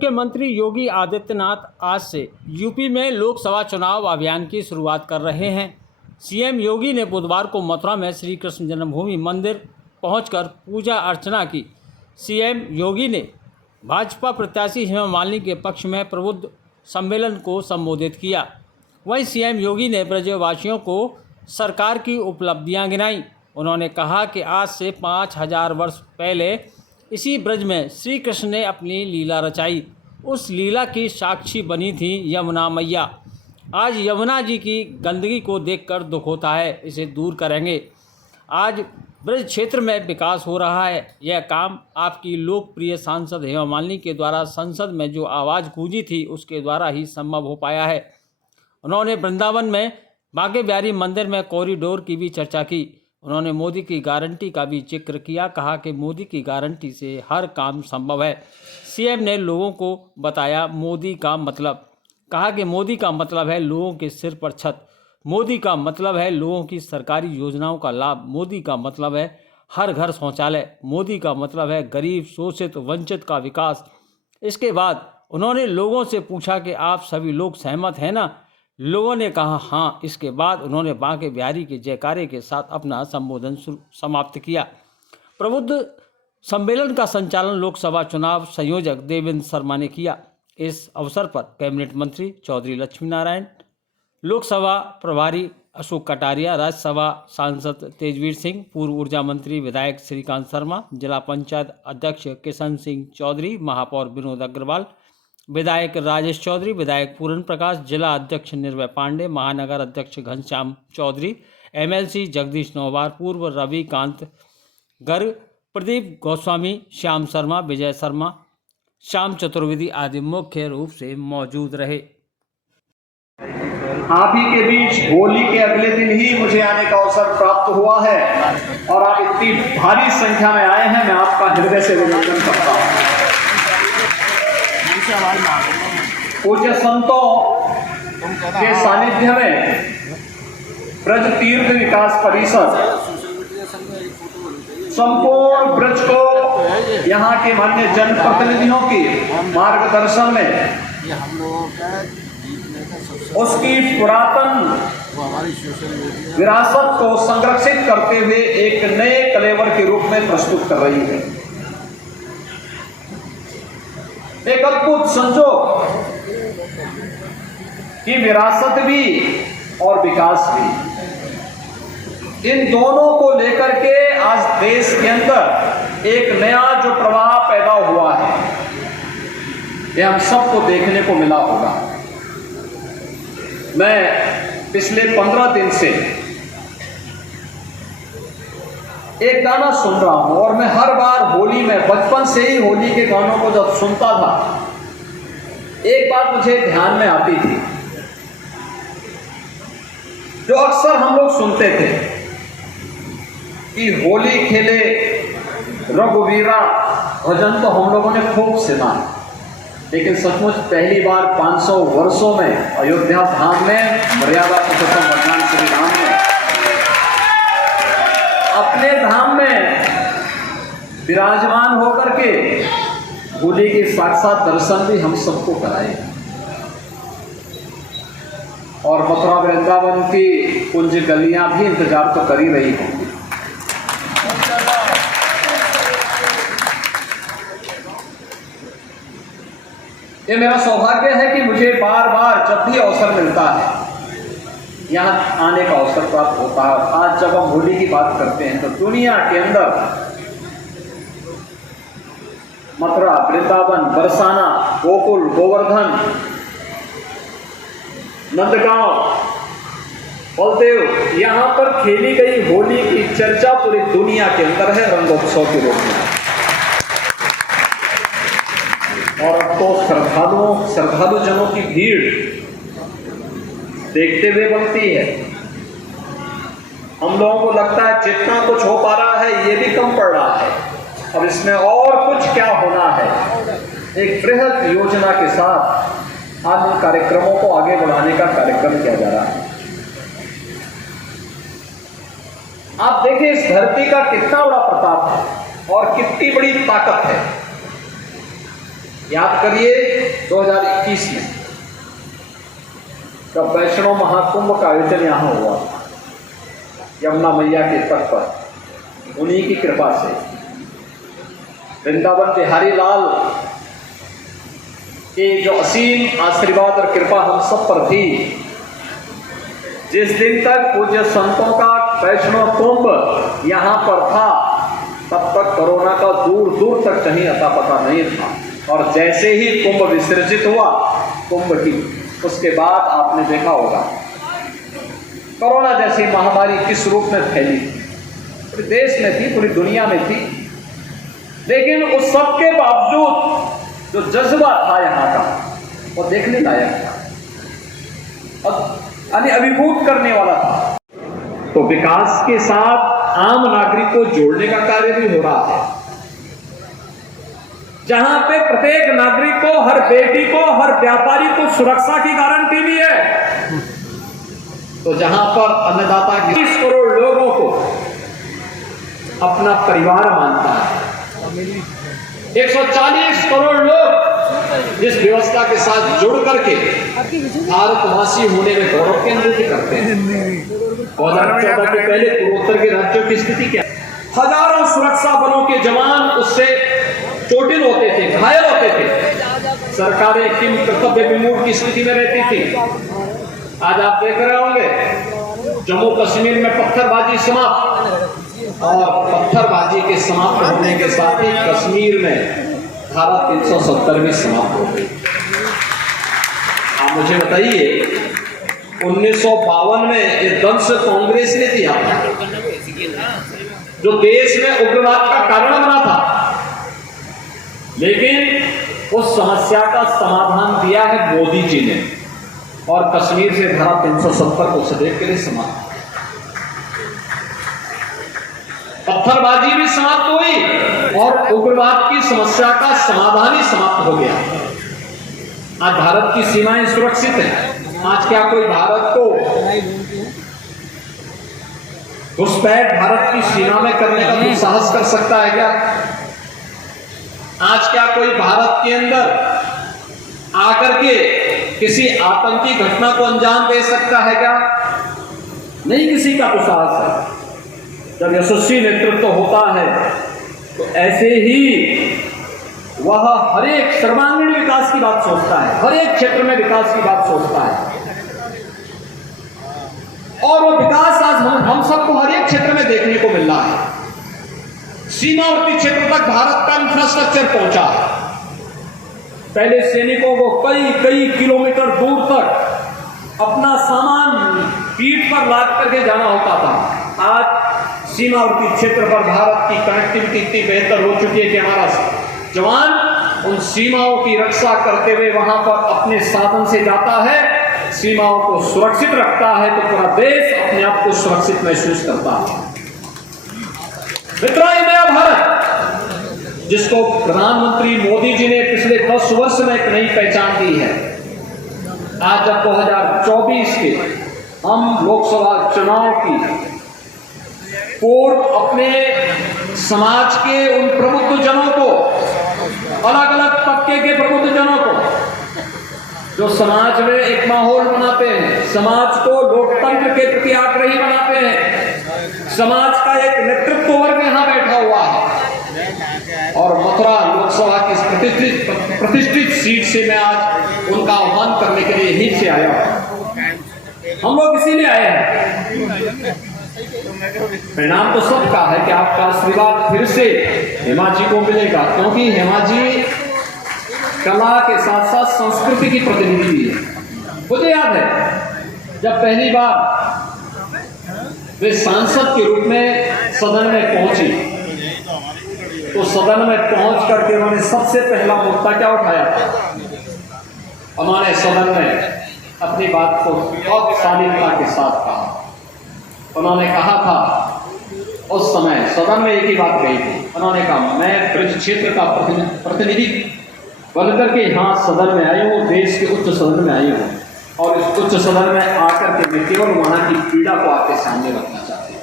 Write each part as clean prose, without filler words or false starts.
मुख्यमंत्री योगी आदित्यनाथ आज से यूपी में लोकसभा चुनाव अभियान की शुरुआत कर रहे हैं। सीएम योगी ने बुधवार को मथुरा में श्री कृष्ण जन्मभूमि मंदिर पहुंचकर पूजा अर्चना की। सीएम योगी ने भाजपा प्रत्याशी हेमा मालिनी के पक्ष में प्रबुद्ध सम्मेलन को संबोधित किया। वहीं सीएम योगी ने ब्रजवासियों को सरकार की उपलब्धियां गिनाई। उन्होंने कहा कि आज से 5000 वर्ष पहले इसी ब्रज में श्री कृष्ण ने अपनी लीला रचाई। उस लीला की साक्षी बनी थी यमुना मैया। आज यमुना जी की गंदगी को देखकर दुख होता है, इसे दूर करेंगे। आज ब्रज क्षेत्र में विकास हो रहा है। यह काम आपकी लोकप्रिय सांसद हेमा मालिनी के द्वारा संसद में जो आवाज़ गूंजी थी उसके द्वारा ही संभव हो पाया है। उन्होंने वृंदावन में बांके बिहारी मंदिर में कॉरिडोर की भी चर्चा की। उन्होंने मोदी की गारंटी का भी जिक्र किया। कहा कि मोदी की गारंटी से हर काम संभव है। सीएम ने लोगों को बताया मोदी का मतलब। कहा कि मोदी का मतलब है लोगों के सिर पर छत, मोदी का मतलब है लोगों की सरकारी योजनाओं का लाभ, मोदी का मतलब है हर घर शौचालय, मोदी का मतलब है गरीब शोषित वंचित का विकास। इसके बाद उन्होंने लोगों से पूछा कि आप सभी लोग सहमत हैं ना? लोगों ने कहा हाँ। इसके बाद उन्होंने बांके बिहारी के जयकारे के साथ अपना संबोधन समाप्त किया। प्रबुद्ध सम्मेलन का संचालन लोकसभा चुनाव संयोजक देवेंद्र शर्मा ने किया। इस अवसर पर कैबिनेट मंत्री चौधरी लक्ष्मी नारायण, लोकसभा प्रभारी अशोक कटारिया, राज्यसभा सांसद तेजवीर सिंह, पूर्व ऊर्जा मंत्री विधायक श्रीकांत शर्मा, जिला पंचायत अध्यक्ष किशन सिंह चौधरी, महापौर विनोद अग्रवाल, विधायक राजेश चौधरी, विधायक पूरन प्रकाश, जिला अध्यक्ष निर्भय पांडे, महानगर अध्यक्ष घनश्याम चौधरी, एमएलसी जगदीश नौबार, पूर्व रविकांत गर्ग, प्रदीप गोस्वामी, श्याम शर्मा, विजय शर्मा, श्याम चतुर्वेदी आदि मुख्य रूप से मौजूद रहे। आप ही के बीच होली के अगले दिन ही मुझे आने का अवसर प्राप्त हुआ है और आप इतनी भारी संख्या में आए हैं, मैं आपका हृदय से अभिनंदन करता हूँ। पूज्य संतों के सानिध्य में ब्रज तीर्थ विकास परिषद संपूर्ण ब्रज को यहाँ के मान्य जनप्रतिनिधियों की मार्गदर्शन में उसकी पुरातन विरासत को संरक्षित करते हुए एक नए कलेवर के रूप में प्रस्तुत कर रही है। एक अद्भुत संजोग की विरासत भी और विकास भी, इन दोनों को लेकर के आज देश के अंदर एक नया जो प्रवाह पैदा हुआ है, यह हम सबको देखने को मिला होगा। मैं पिछले 15 दिन से एक गाना सुन रहा हूं और मैं हर बार होली में, बचपन से ही होली के गानों को जब सुनता था, एक बात मुझे ध्यान में आती थी जो अक्सर हम लोग सुनते थे कि होली खेले रघुवीरा भजन तो हम लोगों ने खूब सुना, लेकिन सचमुच पहली बार 500 वर्षों में अयोध्या धाम में मर्यादा पुरुषोत्तम भगवान श्री राम ने अपने धाम में विराजमान होकर के होली के साक्षात दर्शन भी हम सबको कराए और मथुरा वृंदावन की कुंज गलियां भी इंतजार तो कर ही रही होंगी। ये मेरा सौभाग्य है कि मुझे बार बार जब भी अवसर मिलता है यहाँ आने का अवसर प्राप्त होता है। आज जब हम होली की बात करते हैं तो दुनिया के अंदर मथुरा, वृंदावन, बरसाना, गोकुल, गोवर्धन, नंदगांव, बलदेव, यहाँ पर खेली गई होली की चर्चा पूरी दुनिया के अंदर है रंगोत्सव के रूप में। और अब तो श्रद्धालु जनों की भीड़ देखते हुए बनती है। हम लोगों को लगता है जितना कुछ हो पा रहा है ये भी कम पड़ रहा है, अब इसमें और कुछ क्या होना है। एक बृहद योजना के साथ आज इन कार्यक्रमों को आगे बढ़ाने का कार्यक्रम किया जा रहा है। आप देखिए इस धरती का कितना बड़ा प्रताप है और कितनी बड़ी ताकत है। याद करिए 2021 में जब वैष्णव महाकुंभ का आयोजन यहाँ हुआ यमुना मैया के तट पर, उन्हीं की कृपा से वृंदावन बिहारी लाल के जो असीम आशीर्वाद और कृपा हम सब पर थी, जिस दिन तक पूज्य संतों का वैष्णव कुंभ यहाँ पर था तब तक कोरोना का दूर दूर तक कहीं अता पता नहीं था। और जैसे ही कुंभ विसर्जित हुआ कुंभ की, उसके बाद आपने देखा होगा कोरोना जैसी महामारी किस रूप में फैली, पूरे देश में थी, पूरी दुनिया में थी। लेकिन उस सब के बावजूद जो जज्बा था यहाँ का वो देखने लायक था, यानी अभिभूत करने वाला था। तो विकास के साथ आम नागरिक को जोड़ने का कार्य भी हो रहा है, जहां पे प्रत्येक नागरिक को, हर बेटी को, हर व्यापारी को सुरक्षा की गारंटी भी है। तो जहां पर अन्नदाता 20 करोड़ लोगों को अपना परिवार मानता है, 140 करोड़ लोग इस व्यवस्था के साथ जुड़ करके भारतवासी होने में गौरव की अनुभूति करते हैं। 2014 के पहले पूर्वोत्तर के राज्यों की स्थिति क्या? हजारों सुरक्षा बलों के जवान उससे चोटिल होते थे, घायल होते थे, सरकारें किम कर्तव्य विमूढ़ की स्थिति में रहती थी। आज आप देख रहे होंगे जम्मू कश्मीर में पत्थरबाजी समाप्त, और पत्थरबाजी के समाप्त होने के साथ ही कश्मीर में धारा 370 भी समाप्त हो गई। आप मुझे बताइए 1952 में ये दंश कांग्रेस ने दिया था, जो देश में उग्रवाद का कारण बना था, लेकिन उस समस्या का समाधान दिया है मोदी जी ने, और कश्मीर से धारा 370 को सदैव के लिए समाप्त। पत्थरबाजी भी समाप्त हुई और उग्रवाद की समस्या का समाधान ही समाप्त हो गया। आज भारत की सीमाएं सुरक्षित हैं। आज क्या कोई भारत को घुसपैठ भारत की सीमा में करने का दुस्साहस कर सकता है क्या? आज क्या कोई भारत के अंदर आकर के किसी आतंकी घटना को अंजाम दे सकता है क्या? नहीं, किसी का दुस्साहस है। जब यशस्वी नेतृत्व होता है तो ऐसे ही वह हर एक सर्वांगीण विकास की बात सोचता है, हर एक क्षेत्र में विकास की बात सोचता है, और वो विकास आज हम सबको हर एक क्षेत्र में देखने को मिल रहा है। सीमावर्ती क्षेत्र तक भारत का इंफ्रास्ट्रक्चर पहुंचा है। पहले सैनिकों को कई कई किलोमीटर दूर तक अपना सामान पीठ पर लाद करके जाना होता था। आज सीमावर्ती क्षेत्र पर भारत की कनेक्टिविटी इतनी बेहतर हो चुकी है कि हमारा जवान उन सीमाओं की रक्षा करते हुए वहां पर अपने साधन से जाता है, सीमाओं को सुरक्षित रखता है, तो पूरा देश अपने आप को सुरक्षित महसूस करता है। मित्रों, ये नया भारत जिसको प्रधानमंत्री मोदी जी ने पिछले 10 वर्ष में एक नई पहचान दी है, आज जब 2024 के हम लोकसभा चुनाव की पूर्व अपने समाज के उन प्रबुद्ध जनों को, अलग अलग तबके के प्रबुद्ध जनों को, जो समाज में एक माहौल बनाते हैं, समाज को लोकतंत्र के प्रति आग्रही बनाते हैं, समाज का एक नेतृत्व वर्ग यहाँ बैठा हुआ है। और मथुरा लोकसभा की प्रतिष्ठित सीट से मैं आज उनका आह्वान करने के लिए यहीं से आया हूं। हम लोग इसीलिए आए हैं, परिणाम तो सबका है कि आपका आशीर्वाद फिर से हेमा जी को मिलेगा, क्योंकि हेमा जी कला के साथ साथ संस्कृति की प्रतिनिधि है। मुझे याद है जब पहली बार वे सांसद के रूप में सदन में पहुंची, तो सदन में पहुंच करके उन्होंने सबसे पहला मुद्दा क्या उठाया था? उन्होंने सदन में अपनी बात को बहुत शालीनता के साथ कहा। उन्होंने कहा था, उस समय सदन में एक ही बात कही थी, उन्होंने कहा मैं ब्रज क्षेत्र का प्रतिनिधि बनकर के यहाँ सदन में आई हूँ, देश के उच्च सदन में आई हूँ, और इस उच्च सदन में आकर के मैं केवल वहां की पीड़ा को आपके सामने रखना चाहती हूँ।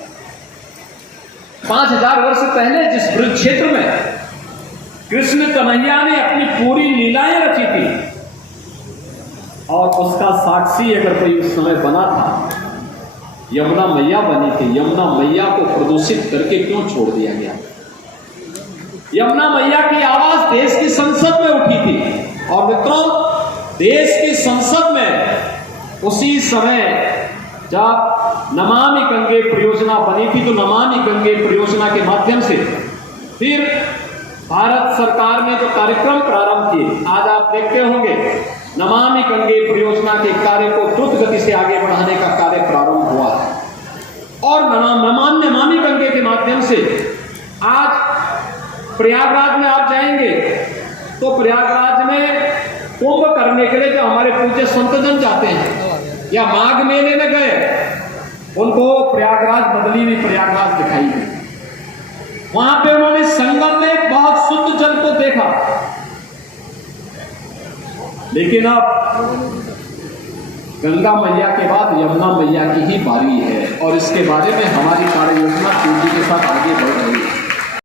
5000 वर्ष पहले जिस ब्रज क्षेत्र में कृष्ण कन्हैया ने अपनी पूरी लीलाएं रची थी, और उसका साक्षी अगर कोई उस समय बना था, यमुना मैया बनी थी। यमुना मैया को प्रदूषित करके क्यों छोड़ दिया गया? यमुना मैया की आवाज देश की संसद में उठी थी, और मित्रों, देश की संसद में उसी समय जब नमामि गंगे परियोजना बनी थी, तो नमामि गंगे परियोजना के माध्यम से फिर भारत सरकार ने जो कार्यक्रम प्रारंभ किए, आज आप देखते होंगे नमामि गंगे परियोजना के कार्य को द्रुत गति से आगे बढ़ाने का कार्य प्रारंभ हुआ है। और नमामि गंगे के माध्यम से आज प्रयागराज में आप जाएंगे तो प्रयागराज में कुंभ करने के लिए जो हमारे पूज्य संतजन जाते हैं या माघ मेले में गए, उनको प्रयागराज बदली हुई प्रयागराज दिखाई दी। वहां पे उन्होंने संगम में बहुत शुद्ध जल को देखा। लेकिन अब गंगा मैया के बाद यमुना मैया की ही बारी है, और इसके बारे में हमारी कार्य योजना तेजी के साथ आगे बढ़ रही है।